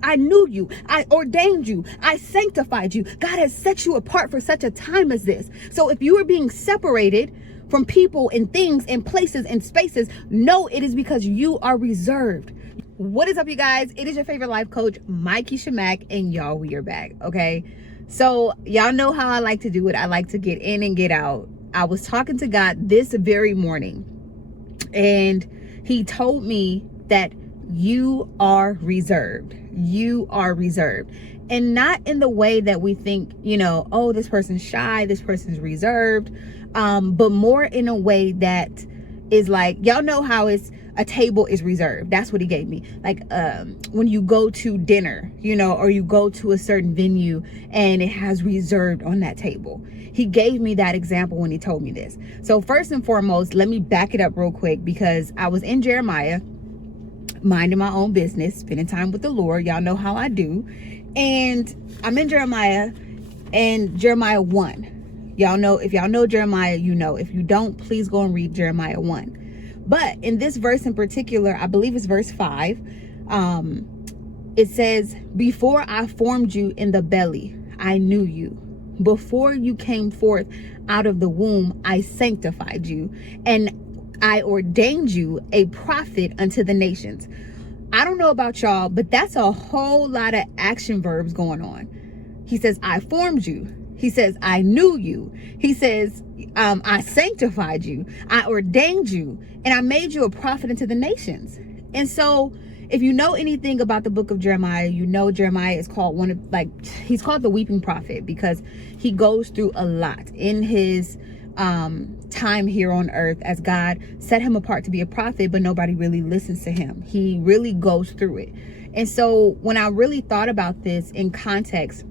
I knew you. I ordained you. I sanctified you. God has set you apart for such a time as this. So if you are being separated from people and things and places and spaces, know it is because you are reserved. What is up, you guys? It is your favorite life coach, Mykesha Mack, and y'all, we are back, okay? So y'all know how I like to do it. I like to get in and get out. I was talking to God this very morning, and he told me that you are reserved. You are reserved. And not in the way that we think, oh, this person's shy, this person's reserved, but more in a way that is like, y'all know how it's a table is reserved. That's what he gave me. Like when you go to dinner, or you go to a certain venue and it has reserved on that table. He gave me that example when he told me this. So first and foremost, let me back it up real quick, because I was in Jeremiah, minding my own business, spending time with the Lord. Y'all know how I do. And I'm in Jeremiah, and Jeremiah 1. Y'all know, if y'all know Jeremiah, you know. If you don't, please go and read Jeremiah 1. But in this verse in particular, I believe it's verse 5, it says, before I formed you in the belly, I knew you. Before you came forth out of the womb, I sanctified you, and I ordained you a prophet unto the nations. I don't know about y'all, but that's a whole lot of action verbs going on. He says, I formed you. He says, I knew you. He says, I sanctified you. I ordained you, and I made you a prophet unto the nations. And so if you know anything about the book of Jeremiah, you know Jeremiah is called he's called the weeping prophet, because he goes through a lot in his time here on earth, as God set him apart to be a prophet, but nobody really listens to him. He really goes through it. And so when I really thought about this in context,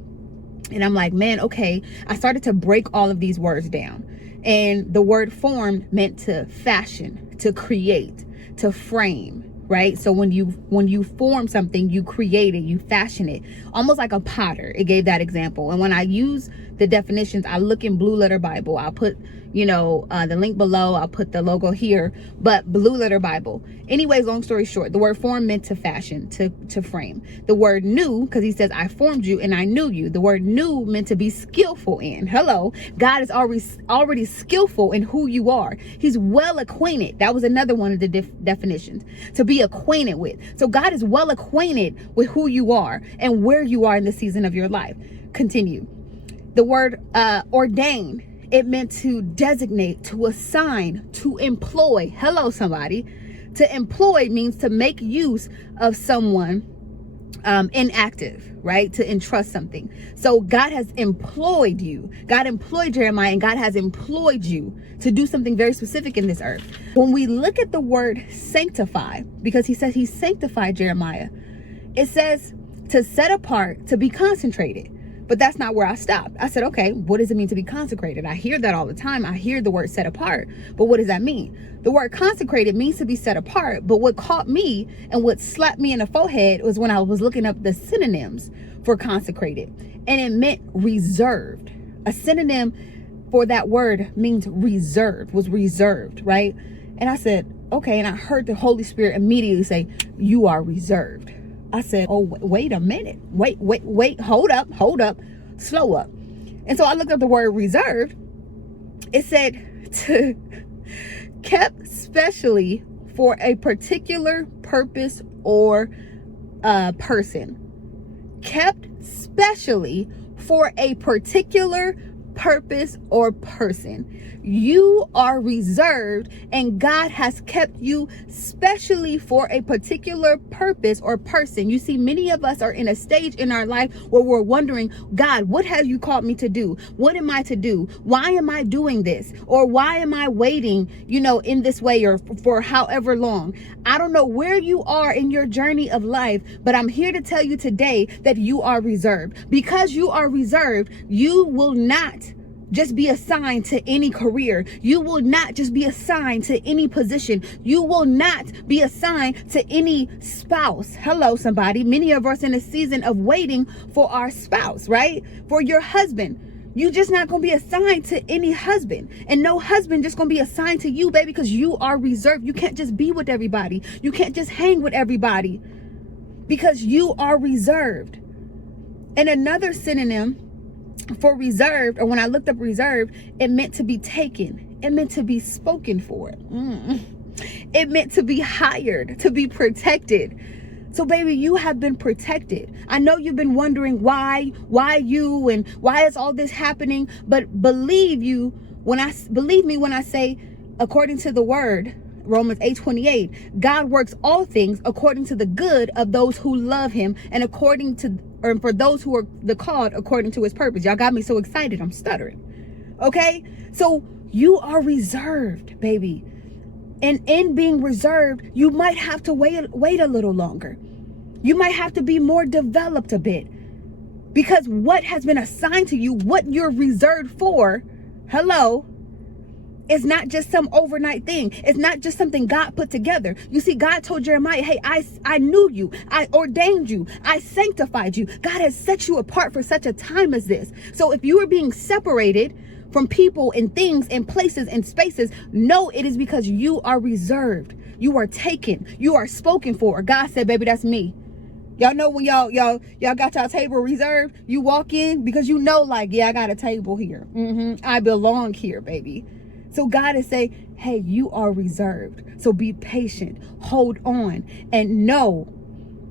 and I'm like, man, okay, I started to break all of these words down. And the word form meant to fashion, to create, to frame, right? So when you form something, you create it, you fashion it, almost like a potter. It gave that example. And when I use the definitions, I look in Blue Letter Bible. I'll put the link below. I'll put the logo here, but Blue Letter Bible. Anyways, long story short, the word form meant to fashion, to frame. The word knew, because he says, I formed you and I knew you. The word knew meant to be skillful in. Hello. God is already skillful in who you are. He's well acquainted. That was another one of the definitions, to be acquainted with. So God is well acquainted with who you are and where you are in the season of your life. Continue. The word ordain, it meant to designate, to assign, to employ. Hello, somebody. To employ means to make use of someone inactive, right? To entrust something. So God has employed you. God employed Jeremiah, and God has employed you to do something very specific in this earth. When we look at the word sanctify, because he says he sanctified Jeremiah, it says to set apart, to be concentrated. But that's not where I stopped. I said, okay, what does it mean to be consecrated? I hear that all the time. I hear the word set apart, but what does that mean? The word consecrated means to be set apart. But what caught me and what slapped me in the forehead was when I was looking up the synonyms for consecrated, and it meant reserved. A synonym for that word means reserved, was reserved, right? And I said, okay. And I heard the Holy Spirit immediately say, you are reserved. I said, oh, wait a minute. Wait, hold up, slow up. And so I looked up the word reserved. It said to kept specially for a particular purpose or person. Kept specially for a particular purpose or person. You are reserved, and God has kept you specially for a particular purpose or person. You see, many of us are in a stage in our life where we're wondering, God, what have you called me to do? What am I to do? Why am I doing this? Or why am I waiting, in this way, or for however long? I don't know where you are in your journey of life, but I'm here to tell you today that you are reserved. Because you are reserved, you will not just be assigned to any career. You will not just be assigned to any position. You will not be assigned to any spouse. Hello, somebody. Many of us in a season of waiting for our spouse, right? For your husband. You just not going to be assigned to any husband, and no husband just going to be assigned to you, baby, because you are reserved. You can't just be with everybody. You can't just hang with everybody. because you are reserved. And another synonym for reserved, or when I looked up reserved, it meant to be taken. It meant to be spoken for. It meant to be hired, to be protected. So baby, you have been protected. I know you've been wondering why you, and why is all this happening? But believe me when I say, according to the word, Romans 8:28, God works all things according to the good of those who love him, and for those who are the called according to his purpose. Y'all got me so excited, I'm stuttering. Okay? So you are reserved, baby. And in being reserved, you might have to wait a little longer. You might have to be more developed a bit. Because what has been assigned to you, what you're reserved for, hello, is not just some overnight thing. It's not just something God put together. You see, God told Jeremiah, hey, I knew you. I ordained you. I sanctified you. God has set you apart for such a time as this. So if you are being separated from people and things and places and spaces, know it is because you are reserved. You are taken. You are spoken for. God said, baby, that's me. Y'all know when y'all got y'all table reserved, you walk in because you know, like, yeah, I got a table here. I belong here, baby. So God is saying, hey, you are reserved. So be patient, hold on, and know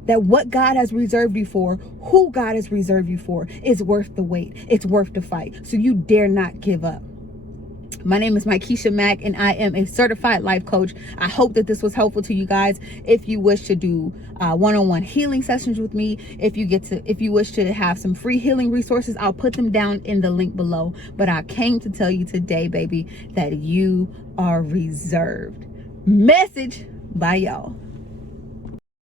that what God has reserved you for, who God has reserved you for, is worth the wait. It's worth the fight. So you dare not give up. My name is Mykesha Mack, and I am a certified life coach. I hope that this was helpful to you guys. If you wish to do one-on-one healing sessions with me, if you wish to have some free healing resources, I'll put them down in the link below. But I came to tell you today, baby, that you are reserved. Message. Bye, y'all.